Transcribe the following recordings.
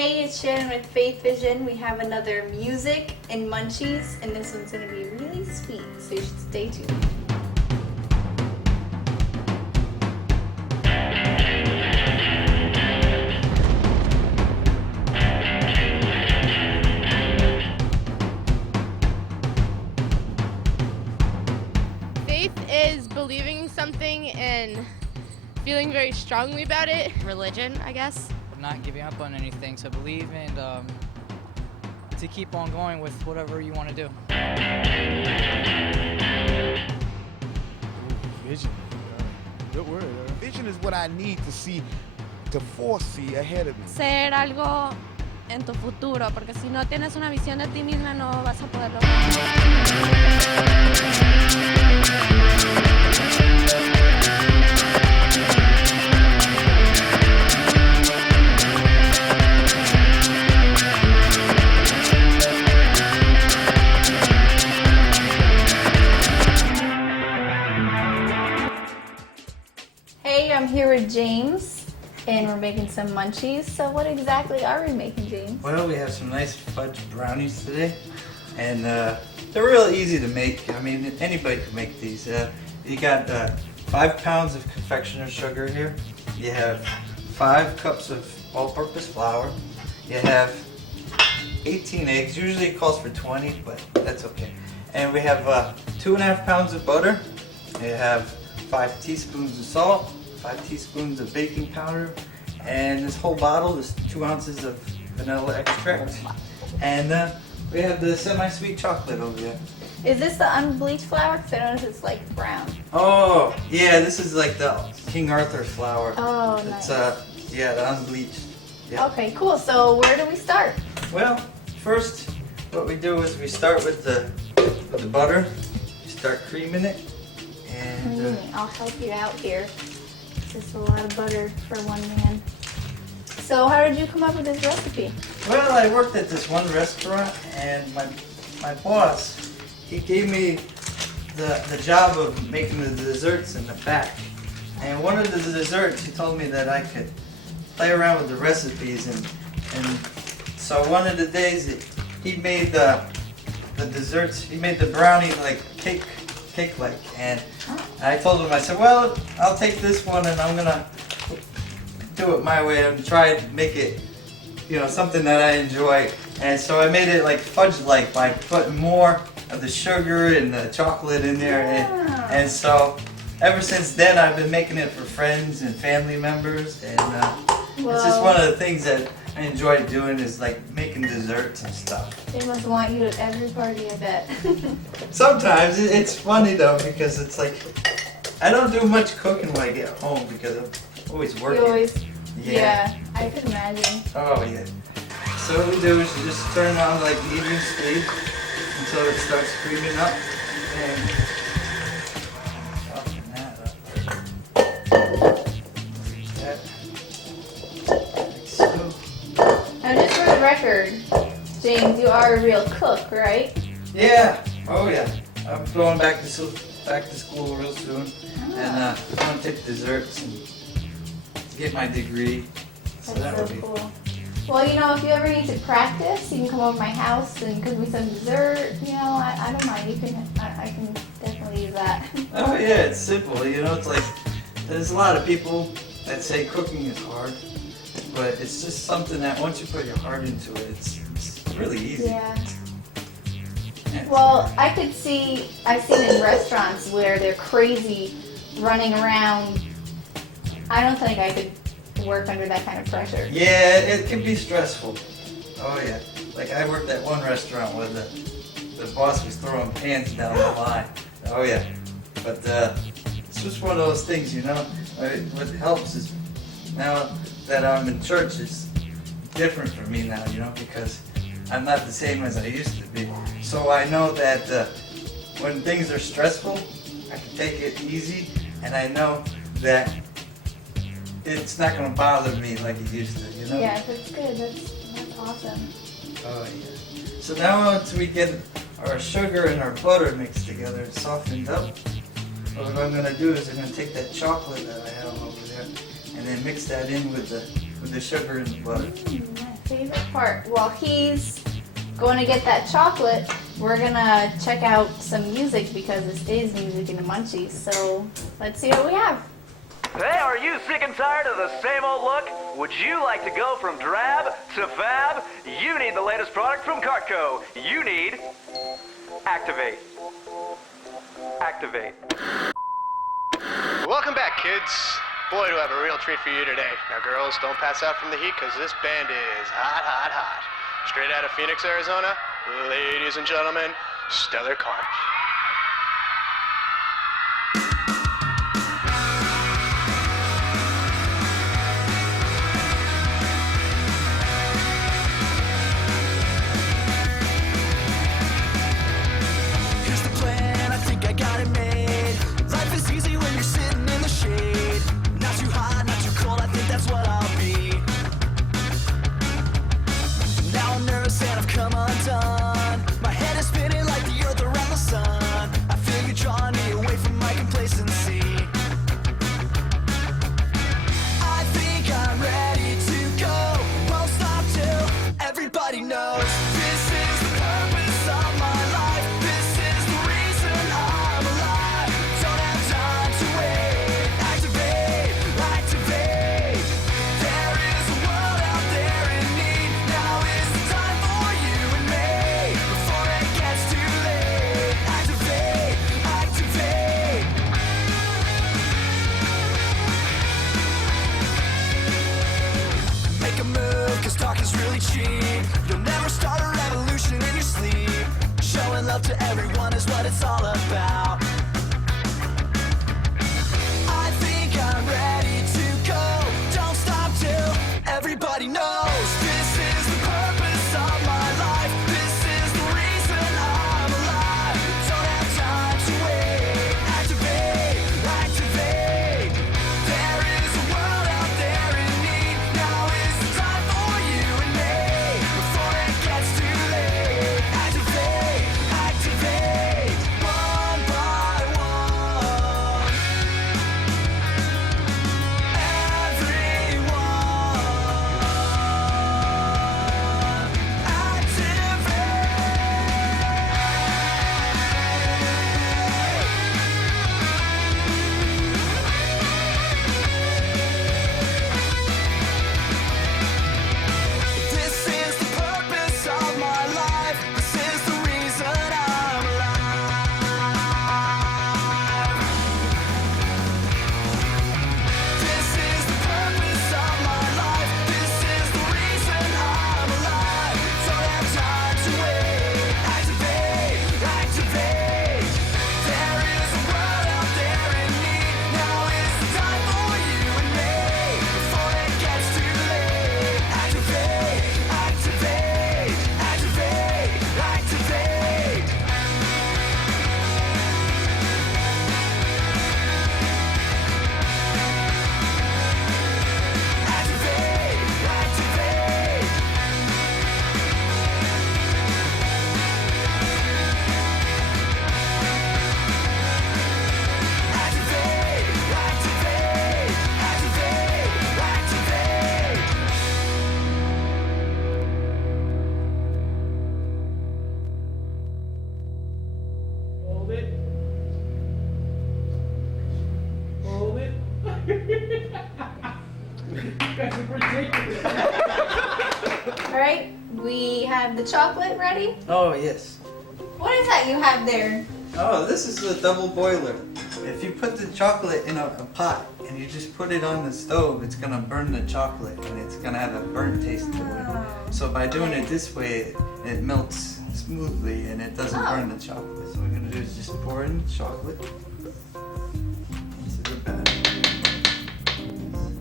Hey, it's Shannon with FaithVision. We have another music and munchies, and this one's going to be really sweet, so you should stay tuned. Faith is believing something and feeling very strongly about it. Religion, I guess. Not giving up on anything, so believe and to keep on going with whatever you want to do. Vision. Good word. Vision is what I need to see, to foresee ahead of me. Ser algo en tu futuro, porque si no tienes una visión de ti misma no vas a poderlo. Hey, I'm here with James, and we're making some munchies. So what exactly are we making, James? Well, we have some nice fudge brownies today, and they're real easy to make. I mean, anybody can make these. You got 5 pounds of confectioner's sugar here. You have 5 cups of all-purpose flour. You have 18 eggs. Usually it calls for 20, but that's okay. And we have 2.5 pounds of butter. You have 5 teaspoons of salt, 5 teaspoons of baking powder, and this whole bottle is 2 ounces of vanilla extract. And we have the semi-sweet chocolate over here. Is this the unbleached flour? Because I notice it's like brown. Oh, yeah, this is like the King Arthur flour. Oh, nice. It's, yeah, the unbleached. Yeah. Okay, cool. So where do we start? Well, first, what we do is we start with the butter. You start creaming it. And I'll help you out here. Just a lot of butter for one man. So how did you come up with this recipe? well, I worked at this one restaurant, and my boss, he gave me the job of making the desserts in the back. And one of the desserts, he told me that I could play around with the recipes, and so one of the days he made the desserts. He made the brownie like cake-like, and I told him, I said, well, I'll take this one and I'm gonna do it my way and try and make it, something that I enjoy. And so I made it like fudge-like by putting more of the sugar and the chocolate in there. And so ever since then I've been making it for friends and family members, and it's just one of the things that I enjoy doing is like making desserts and stuff. They must want you at every party, I bet. Sometimes it's funny though, because it's like I don't do much cooking when I get home because I'm always working. You always, yeah, I could imagine. Oh yeah. So what we do is you just turn it on like medium speed until it starts creaming up, and soften that up. That. Like so. Now, just for the record, James, you are a real cook, right? Yeah. Oh yeah. I'm going back to school real soon, and I'm gonna take desserts and get my degree. So That's that so would be cool. Well, if you ever need to practice, you can come over to my house and cook me some dessert. I don't mind. I can definitely use that. Oh yeah, it's simple. It's like there's a lot of people that say cooking is hard, but it's just something that once you put your heart into it, it's really easy. Yeah. Well, I've seen in restaurants where they're crazy running around. I don't think I could work under that kind of pressure. Yeah, it can be stressful. Oh yeah. Like I worked at one restaurant where the boss was throwing pans down the line. Oh yeah. But it's just one of those things, What helps is now that I'm in church, it's different for me now, because I'm not the same as I used to be. So I know that when things are stressful, I can take it easy, and I know that it's not going to bother me like it used to, Yeah, that's good. That's awesome. Oh yeah. So now once we get our sugar and our butter mixed together and softened up, what I'm going to do is I'm going to take that chocolate that I have over there and then mix that in with the sugar and the butter. Nice. favorite part. While he's going to get that chocolate, we're gonna check out some music because this is music in the munchies. So let's see what we have. Hey, are you sick and tired of the same old look? Would you like to go from drab to fab? You need the latest product from Cartco. You need Activate. Activate. Welcome back, kids. Boy, do I have a real treat for you today. Now, girls, don't pass out from the heat, because this band is hot, hot, hot. Straight out of Phoenix, Arizona, ladies and gentlemen, Stellar Kart. Here's the plan, I think I got it made. Life is easy when you're sitting in the shade. Not too hot, not too cold, I think that's what I'll be. Now I'm nervous and I've come undone. My head is spinning like the earth around the sun. I feel you drawing me away from my complacency. I think I'm ready to go. Won't stop till everybody knows this is the purpose of my life. This is the reason I'm alive. Don't have time to wait. Activate, activate. There is a world out there in need. Now is the time for you and me. Before it gets too late. Activate, activate. Make a move, cause talk is really cheap. You'll never start a revolution in your sleep. Showing love to everyone is what it's all about. I think I'm ready to go. Don't stop till everybody knows this is the purpose of my life. This is the reason I'm alive. Don't have time to wait. Activate, activate. There is a world out there in need. Now is the time for you and me. Before it gets too late. Activate, activate. One by one. Everyone. This is the purpose of my life. This is the reason I'm alive. This is the purpose of my life. This is the reason I'm alive. Don't have time to wait. Activate, activate. There is a world out there in need. Now is the time for you and me. Before it gets too late. Activate, activate, activate, activate. Activate, activate. Activate, activate, activate, activate. Hold it. Hold it. That's ridiculous. All right, we have the chocolate ready. Oh, yes. What is that you have there? Oh, this is a double boiler. If you put the chocolate in a pot and you just put it on the stove, it's gonna burn the chocolate and it's gonna have a burnt taste to it. So by doing it this way, it melts smoothly and it doesn't burn the chocolate. So what we're gonna do is just pour in the chocolate into the batter.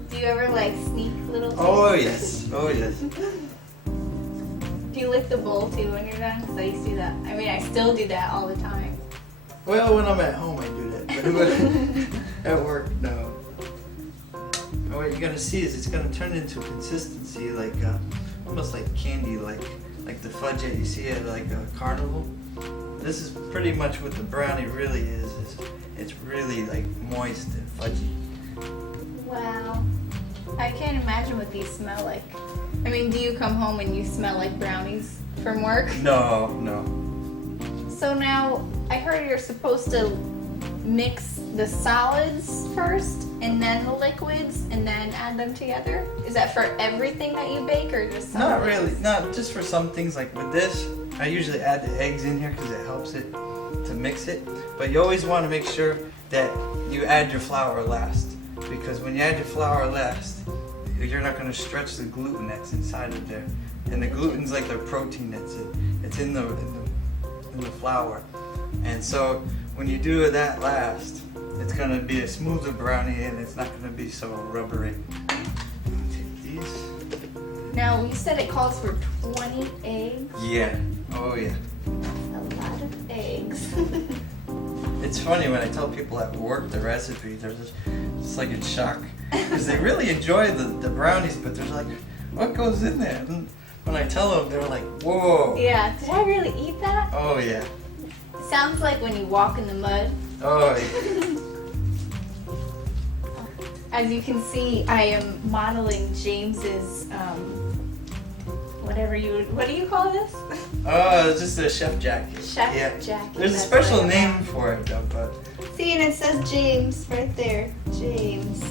Do you ever like sneak little things? Oh yes, oh yes. Do you lick the bowl too when you're done? Because I used to do that. I mean, I still do that all the time. Well, when I'm at home, I do that. But at work, no. And what you're gonna see is it's gonna turn into a consistency like almost like candy, like the fudge that you see at like a carnival. This is pretty much what the brownie really is it's really like moist and fudgy. Wow. I can't imagine what these smell like. I mean, do you come home and you smell like brownies from work? No. So now, I heard you're supposed to mix the solids first, and then the liquids, and then add them together? Is that for everything that you bake, or just some Not things? really. Not just for some things. Like with this, I usually add the eggs in here because it helps it to mix it. But you always want to make sure that you add your flour last, because when you add your flour last, you're not going to stretch the gluten that's inside of there. And the gluten's like the protein it's in the flour. And so when you do that last, it's going to be a smoother brownie and it's not going to be so rubbery. Take these. Now, you said it calls for 20 eggs. Yeah. Oh yeah. A lot of eggs. It's funny when I tell people at work the recipe, they're just like in shock. Because they really enjoy the brownies, but they're like, what goes in there? And when I tell them, they're like, whoa. Yeah, did I really eat that? Oh yeah. It sounds like when you walk in the mud. Oh yeah. As you can see, I am modeling James's, what do you call this? Oh, it's just a chef jacket. Chef yeah. jacket. There's a that's special what I name got. for it though, but See, and it says James right there. James.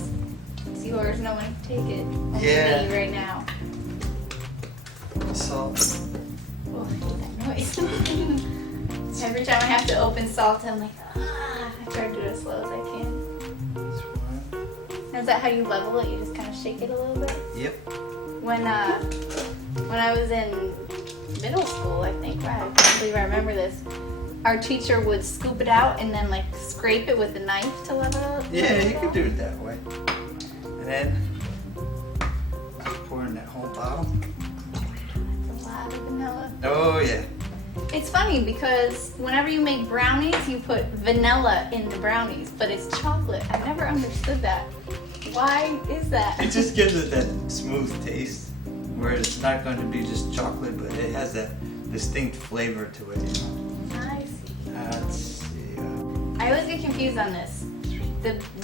It's yours. No one can take it. Only Yeah. me right now. salt. Oh, I hate that noise. Every time I have to open salt, I'm like, I try to do it as slow as I can. This one. Now, is that how you level it? You just kind of shake it a little bit? Yep. When I was in middle school, I think, I can't believe I remember this, our teacher would scoop it out and then like scrape it with a knife to level it. Yeah, you could do it that way. And then just pour in that whole bottle. That's a lot of vanilla. Oh yeah. It's funny because whenever you make brownies, you put vanilla in the brownies, but it's chocolate. I've never understood that. Why is that? It just gives it that smooth taste, where it's not going to be just chocolate, but it has that distinct flavor to it. You know? I see. Let's see. I always get confused on this.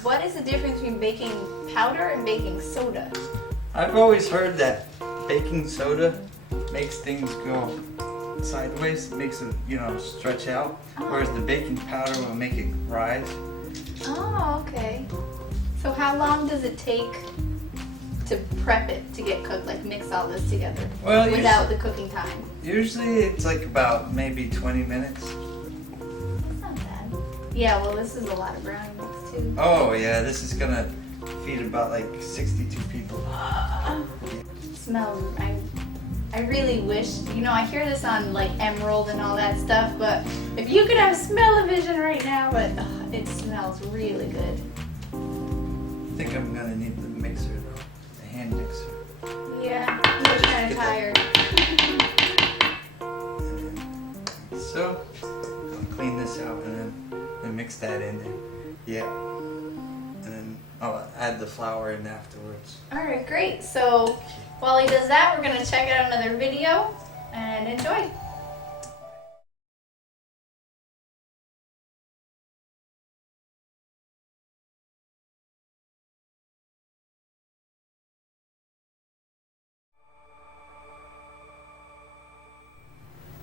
What is the difference between baking powder and baking soda? I've always heard that baking soda makes things go sideways, makes it, stretch out, whereas the baking powder will make it rise. Oh, okay. So how long does it take to prep it to get cooked, like mix all this together Well, without the cooking time? Usually it's like about maybe 20 minutes. That's not bad. Yeah, well, this is a lot of brownie mix too. Oh yeah, this is gonna feed about like 62 people. Smells. I really wish, I hear this on like Emerald and all that stuff, but if you could have smell-o-vision right now, but it smells really good. I think I'm gonna need the mixer though, the hand mixer. Yeah, I'm kind of tired. So, I'll clean this out and then mix that in there. Yeah. And then I'll add the flour in afterwards. All right, great. So while he does that, we're gonna check out another video and enjoy.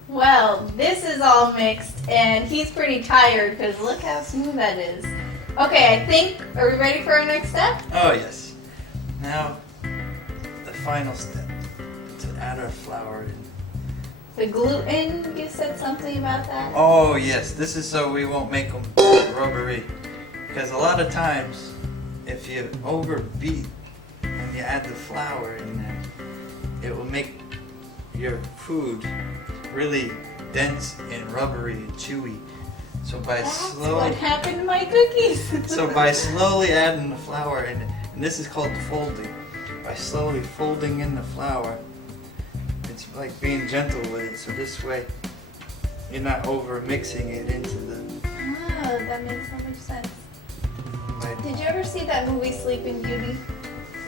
Well, this is all mixed, and he's pretty tired because look how smooth that is. Okay, are we ready for our next step? Oh yes. Now, the final step, to add our flour in. The gluten, you said something about that? Oh yes, this is so we won't make them rubbery. Because a lot of times, if you overbeat when you add the flour in there, it will make your food really dense and rubbery and chewy. So by What happened to my cookies? So by slowly adding the flour in, and this is called folding. By slowly folding in the flour, it's like being gentle with it. So this way, you're not over mixing it into the. Oh, that makes so much sense. Did you ever see that movie Sleeping Beauty?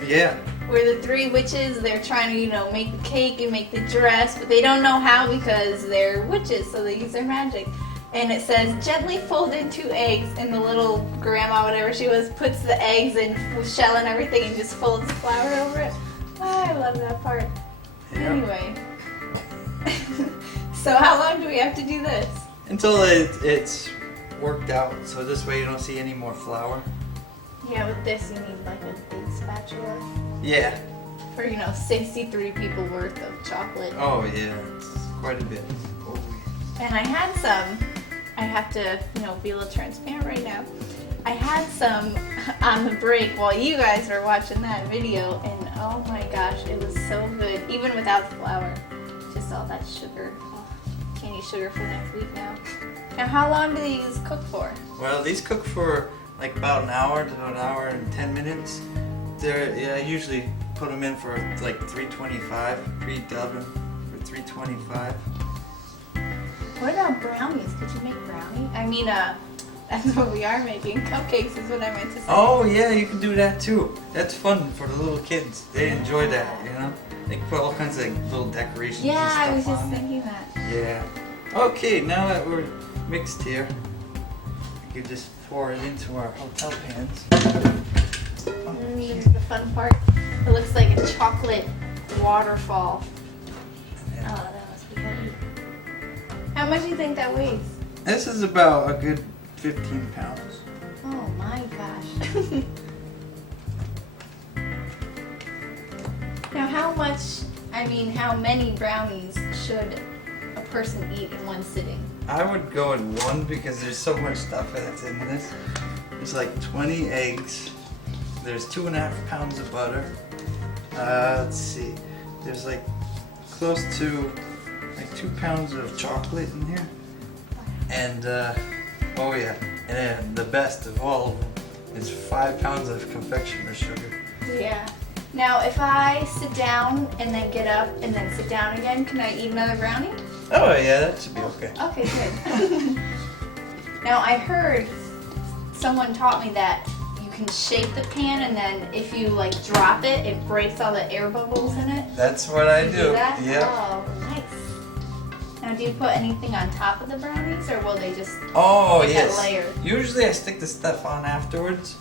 Yeah. Where the three witches, they're trying to, make the cake and make the dress, but they don't know how because they're witches, so they use their magic. And it says, gently fold in 2 eggs, and the little grandma, whatever she was, puts the eggs in with shell and everything and just folds the flour over it. Oh, I love that part. anyway. So how long do we have to do this? Until it's worked out, so this way you don't see any more flour. Yeah, with this you need like a big spatula. Yeah. For, 63 people worth of chocolate. Oh yeah, it's quite a bit. Oh, And I had some, I have to, be a little transparent right now. I had some on the break while you guys were watching that video, and oh my gosh, it was so good, even without the flour. Just all that sugar. Oh, can't eat sugar for next week now. Now, how long do these cook for? Well, these cook for like about an hour to an hour and 10 minutes. I usually put them in for like 325, preheat the oven for 325. What about brownies? Could you make brownies? I mean, that's what we are making. Cupcakes is what I meant to say. Oh yeah, you can do that too. That's fun for the little kids. They enjoy that, They can put all kinds of little decorations and Yeah, stuff I was just on it. thinking that. Yeah. Okay, now that we're mixed here, we can just pour it into our hotel pans. This is the fun part. It looks like a chocolate waterfall. Yeah. Oh, that must be heavy. How much do you think that weighs? This is about a good 15 pounds. Oh my gosh. Now how many brownies should a person eat in one sitting? I would go in one because there's so much stuff that's in this. There's like 20 eggs. There's 2.5 pounds of butter. Let's see. There's like close to like 2 pounds of chocolate in here. And oh yeah, and then the best of all of them is 5 pounds of confectioner sugar. Yeah. Now if I sit down and then get up and then sit down again, can I eat another brownie? Oh yeah, that should be okay. Okay, good. Now I heard someone taught me that you can shake the pan and then if you like drop it, it breaks all the air bubbles in it. That's what I You do. that? Yeah. Oh, nice. Now do you put anything on top of the brownies or will they just Oh get yes. layered? Usually I stick the stuff on afterwards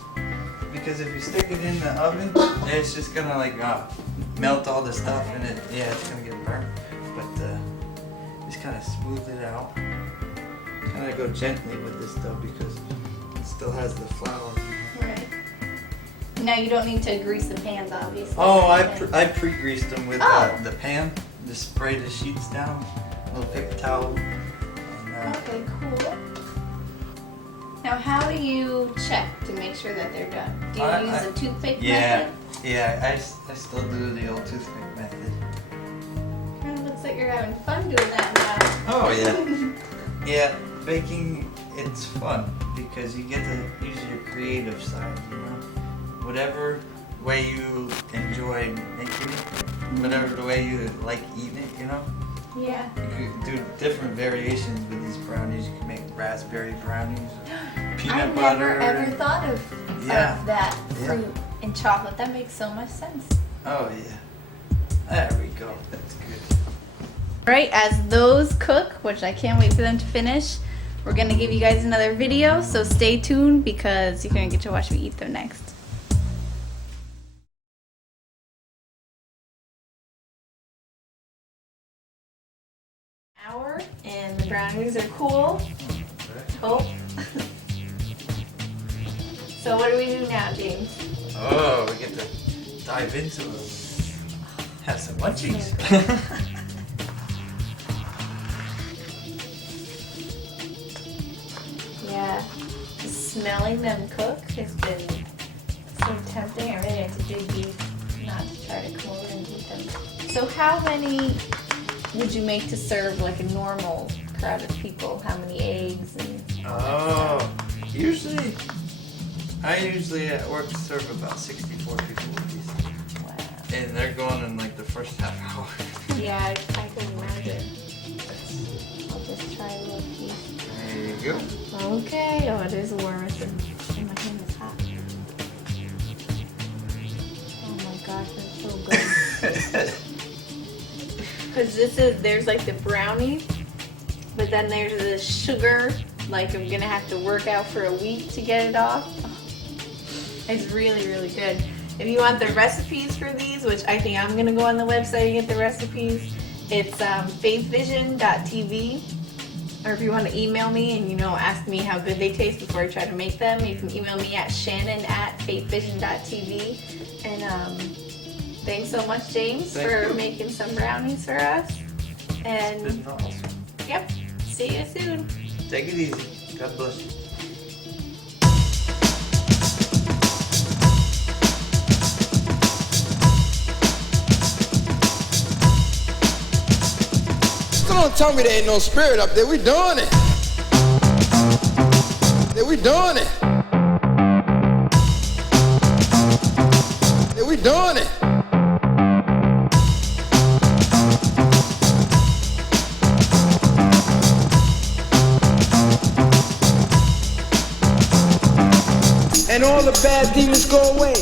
because if you stick it in the oven, it's just gonna like melt all the stuff in it. Yeah, it's gonna get burnt. But just kind of smooth it out. Kind of go gently with this though because it still has the flour. Right. Now you don't need to grease the pans, obviously. Oh, I pre-greased them with Oh. the pan. Just spray the sheets down, a little paper towel. And, Okay, cool. Now how do you check to make sure that they're done? Do you use a toothpick yeah, method? yeah. I still do the old toothpick method. Kind of looks like you're having fun doing that now. Oh yeah, yeah. Baking, it's fun because you get to use your creative side. Whatever way you enjoy making it, whatever the way you like eating it. Yeah. You can do different variations with these brownies. You can make raspberry brownies, peanut I've butter. never ever thought of that Yeah. fruit and chocolate. That makes so much sense. Oh yeah. There we go. That's good. Right, as those cook, which I can't wait for them to finish, we're gonna give you guys another video, so stay tuned because you're gonna get to watch me eat them next. Hour, and the brownies are cool. Oh. So what do we do now, James? Oh, we get to dive into it. Have some munchies. Yeah, just smelling them cook has been so tempting. I really have to dig deep not to try to come over and eat them. So how many would you make to serve like a normal crowd of people? How many eggs and Oh, I usually at work serve about 64 people with these. wow. And they're going in like the first half hour. Yeah, I could imagine. I'll just try a little piece. There you go. Okay. Oh, it is warm. And my hand is hot. Oh my gosh, that's so good. Because there's like the brownie, but then there's the sugar. Like I'm gonna have to work out for a week to get it off. Oh, it's really, really good. If you want the recipes for these, which I think I'm gonna go on the website and get the recipes, it's FaithVision.tv. Or if you want to email me and ask me how good they taste before I try to make them, you can email me at Shannon@FaithVision.tv. And thanks so much, James, for making some brownies for us. And It's been awesome. yep, see you soon. Take it easy. God bless you. Don't tell me there ain't no spirit up there. We doing it. Yeah, we doing it. Yeah, we doing it. And all the bad demons go away.